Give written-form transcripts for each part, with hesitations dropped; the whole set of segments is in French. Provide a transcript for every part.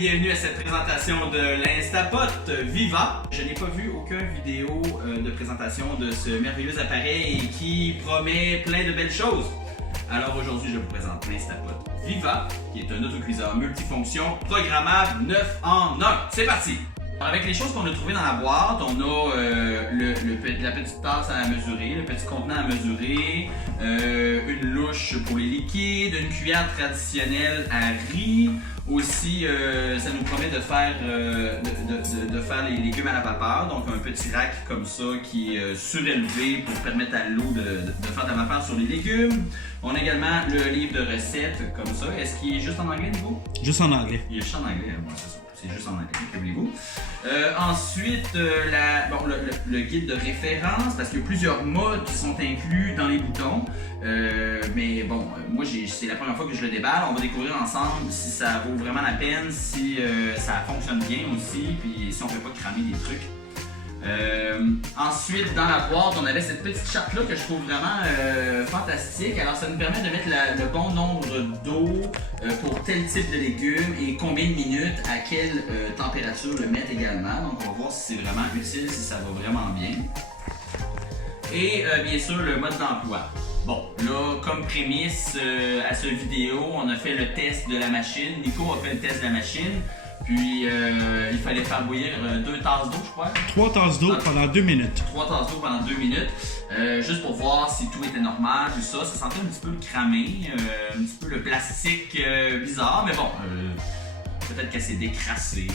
bienvenue à cette présentation de l'Instapot Viva. Je n'ai pas vu aucune vidéo de présentation de ce merveilleux appareil qui promet plein de belles choses. Alors aujourd'hui, je vous présente l'Instapot Viva, qui est un autocuiseur multifonction programmable 9 en 1. C'est parti! Avec les choses qu'on a trouvées dans la boîte, on a la petite tasse à mesurer, le petit contenant à mesurer, une louche pour les liquides, une cuillère traditionnelle à riz. Aussi, ça nous promet de faire, les légumes à la vapeur, donc un petit rack comme ça qui est surélevé pour permettre à l'eau de faire de la vapeur sur les légumes. On a également le livre de recettes comme ça. Est-ce qu'il est juste en anglais, Nico? Juste en anglais. Il est juste en anglais, bon, c'est ça. C'est juste en anglais, que voulez-vous. Ensuite, le guide de référence, parce qu'il y a plusieurs modes qui sont inclus dans les boutons. Mais bon, moi, c'est la première fois que je le déballe. On va découvrir ensemble si ça vaut vraiment la peine, si ça fonctionne bien aussi, puis si on ne fait pas cramer des trucs. Ensuite, dans la boîte, on avait cette petite charte-là que je trouve vraiment fantastique. Alors, ça nous permet de mettre le bon nombre d'eau pour tel type de légumes et combien de minutes, à quelle température le mettre également. Donc, on va voir si c'est vraiment utile, si ça va vraiment bien. Et bien sûr, le mode d'emploi. Bon, là, comme prémisse à cette vidéo, on a fait le test de la machine. Nico a fait le test de la machine. Puis, il fallait faire bouillir 2 tasses d'eau, je crois. 3 tasses d'eau pendant 2 minutes. 3 tasses d'eau pendant 2 minutes. Juste pour voir si tout était normal, tout ça. Ça sentait un petit peu le cramé, un petit peu le plastique bizarre. Mais bon, peut-être qu'elle s'est décrassée.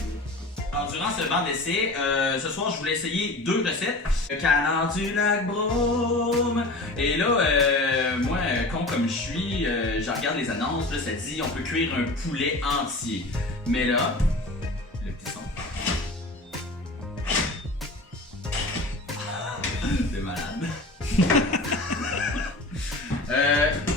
Alors, durant ce banc d'essai, ce soir, je voulais essayer 2 recettes. Le canard du lac Brome. Et là, moi, con comme je suis, je regarde les annonces. Là, ça dit on peut cuire un poulet entier. Mais là, le petit son. C'est malade.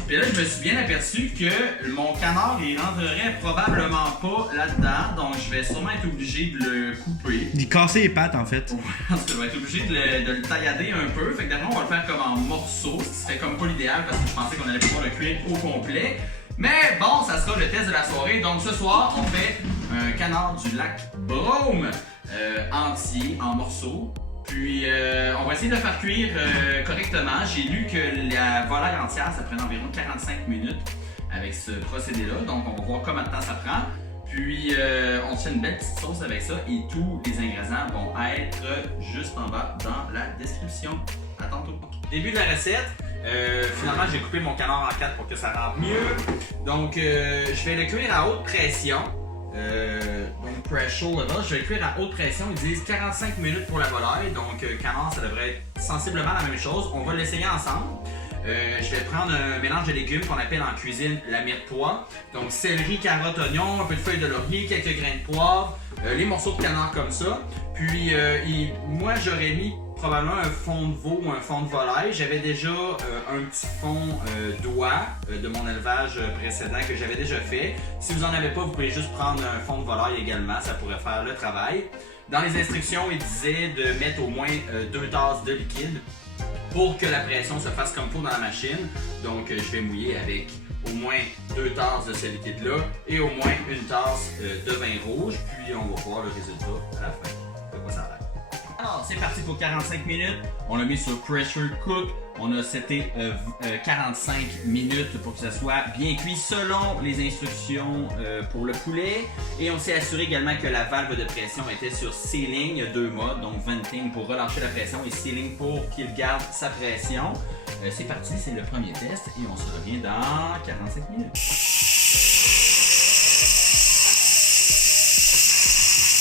Puis là, je me suis bien aperçu que mon canard, il rentrerait probablement pas là-dedans. Donc, je vais sûrement être obligé de le couper. Il cassait les pattes, en fait. Ouais, parce que je vais être obligé de le taillader un peu. Fait que d'abord, on va le faire comme en morceaux. Ce qui serait comme pas l'idéal parce que je pensais qu'on allait pouvoir le cuire au complet. Mais bon, ça sera le test de la soirée. Donc, ce soir, on fait un canard du lac Brome entier, en morceaux. Puis, on va essayer de le faire cuire correctement. J'ai lu que la volaille entière, ça prend environ 45 minutes avec ce procédé-là. Donc, on va voir combien de temps ça prend. Puis, on se fait une belle petite sauce avec ça et tous les ingrédients vont être juste en bas dans la description. À tantôt. Début de la recette. Finalement, j'ai coupé mon canard en 4 pour que ça rentre mieux. Donc, je vais le cuire à haute pression. Donc pressure level, je vais le cuire à haute pression. Ils disent 45 minutes pour la volaille, donc canard ça devrait être sensiblement la même chose. On va l'essayer ensemble. Je vais prendre un mélange de légumes qu'on appelle en cuisine la mirepoix. Donc céleri, carotte, oignon, un peu de feuilles de laurier, quelques grains de poivre, les morceaux de canard comme ça. Puis moi j'aurais mis probablement un fond de veau ou un fond de volaille. J'avais déjà un petit fond d'oie de mon élevage précédent que j'avais déjà fait. Si vous n'en avez pas, vous pouvez juste prendre un fond de volaille également, ça pourrait faire le travail. Dans les instructions, il disait de mettre au moins 2 tasses de liquide pour que la pression se fasse comme il faut dans la machine. Donc je vais mouiller avec au moins 2 tasses de ce liquide-là et au moins une tasse de vin rouge. Puis on va voir le résultat à la fin. De quoi ça a l'air. Alors, c'est parti pour 45 minutes. On l'a mis sur Pressure Cook. On a seté 45 minutes pour que ça soit bien cuit selon les instructions pour le poulet. Et on s'est assuré également que la valve de pression était sur Sealing. Il y a 2 modes, donc venting pour relâcher la pression et Sealing pour qu'il garde sa pression. C'est parti, c'est le premier test et on se revient dans 45 minutes.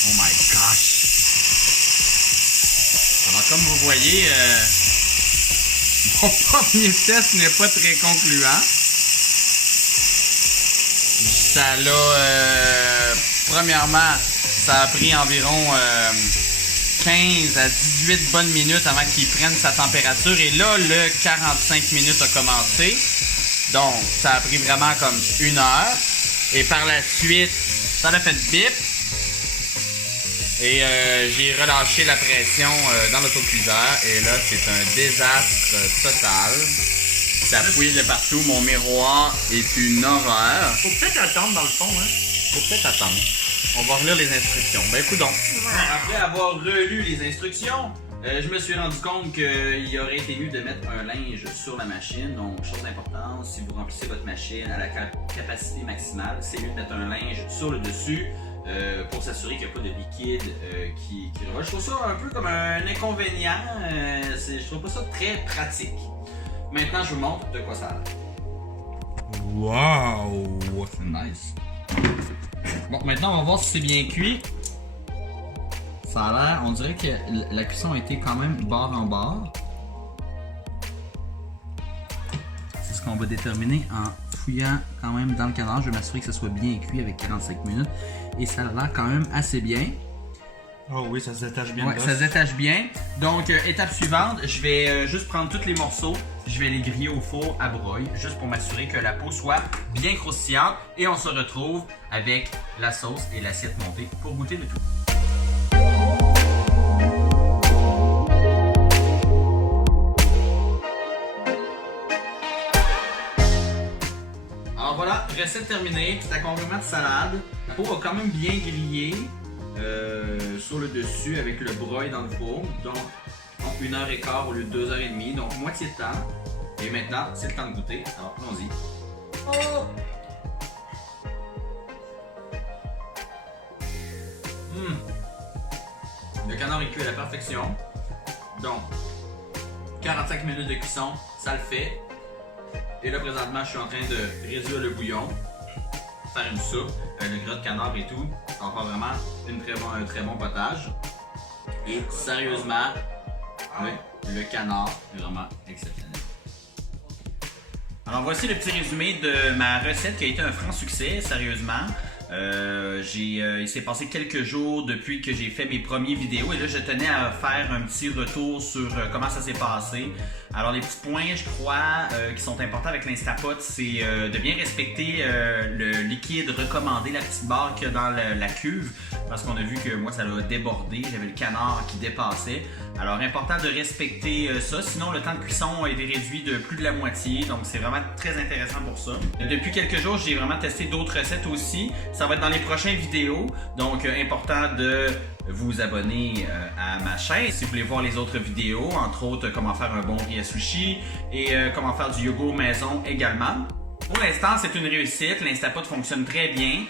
Oh my gosh! Alors, comme vous voyez, mon premier test n'est pas très concluant. Ça l'a, premièrement, ça a pris environ 15 à 18 bonnes minutes avant qu'il prenne sa température. Et là, le 45 minutes a commencé. Donc, ça a pris vraiment comme 1 heure. Et par la suite, ça a fait bip. Et j'ai relâché la pression dans l'autocuiseur et là c'est un désastre total. Ça fouille de partout, mon miroir est une horreur. Faut peut-être attendre dans le fond, hein. Faut peut-être attendre. On va relire les instructions. Ben, coudonc. Après avoir relu les instructions, je me suis rendu compte qu'il aurait été mieux de mettre un linge sur la machine. Donc, chose importante, si vous remplissez votre machine à la capacité maximale, c'est mieux de mettre un linge sur le dessus pour s'assurer qu'il n'y a pas de liquide qui roule. Je trouve ça un peu comme un inconvénient. Je trouve pas ça très pratique. Maintenant, je vous montre de quoi ça a l'air. Wow! C'est nice. Bon, maintenant, on va voir si c'est bien cuit. Ça a l'air, on dirait que la cuisson a été quand même bord en bord. C'est ce qu'on va déterminer en fouillant quand même dans le canard. Je vais m'assurer que ça soit bien cuit avec 45 minutes. Et ça a l'air quand même assez bien. Oh oui, ça se détache bien. Ouais, ça se détache bien. Donc, étape suivante, je vais juste prendre tous les morceaux. Je vais les griller au four à broil, juste pour m'assurer que la peau soit bien croustillante. Et on se retrouve avec la sauce et l'assiette montée pour goûter le tout. Alors voilà, recette terminée, petit accompagnement de salade. La peau a quand même bien grillé sur le dessus avec le broil dans le four. Donc 1h15 au lieu de 2h30, donc moitié de temps. Et maintenant, c'est le temps de goûter. Alors, allons-y. Oh! Le canard est cuit à la perfection. Donc, 45 minutes de cuisson, ça le fait. Et là, présentement, je suis en train de réduire le bouillon, faire une soupe, le gras de canard et tout. Ça va faire vraiment un très bon potage. Et sérieusement, le canard est vraiment exceptionnel. Alors voici le petit résumé de ma recette qui a été un franc succès, sérieusement. Il s'est passé quelques jours depuis que j'ai fait mes premières vidéos et là je tenais à faire un petit retour sur comment ça s'est passé. Alors les petits points je crois qui sont importants avec l'Instapot, c'est de bien respecter le liquide recommandé, la petite barre qu'il y a dans la cuve, parce qu'on a vu que moi ça l'a débordé, j'avais le canard qui dépassait. Alors important de respecter ça, sinon le temps de cuisson a été réduit de plus de la moitié, donc c'est vraiment très intéressant pour ça. Depuis quelques jours j'ai vraiment testé d'autres recettes aussi. Ça va être dans les prochaines vidéos, donc important de vous abonner à ma chaîne si vous voulez voir les autres vidéos, entre autres comment faire un bon riz à sushi et comment faire du yogourt maison également. Pour l'instant, c'est une réussite. L'Instapot fonctionne très bien.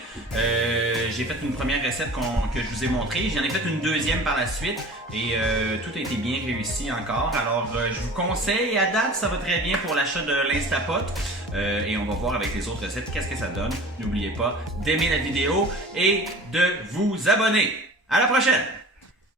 J'ai fait une première recette que je vous ai montrée. J'en ai fait une deuxième par la suite et tout a été bien réussi encore. Alors, je vous conseille. À date, ça va très bien pour l'achat de l'Instapot. Et on va voir avec les autres recettes qu'est-ce que ça donne. N'oubliez pas d'aimer la vidéo et de vous abonner. À la prochaine!